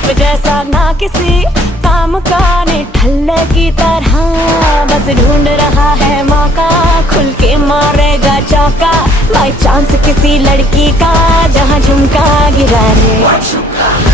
धूप जैसा ना किसी काम का, निठल्ले की तरह बस ढूंढ रहा है मौका, खुल के मारेगा चौका बाई चांस किसी लड़की का, जहाँ झुमका गिरा रे।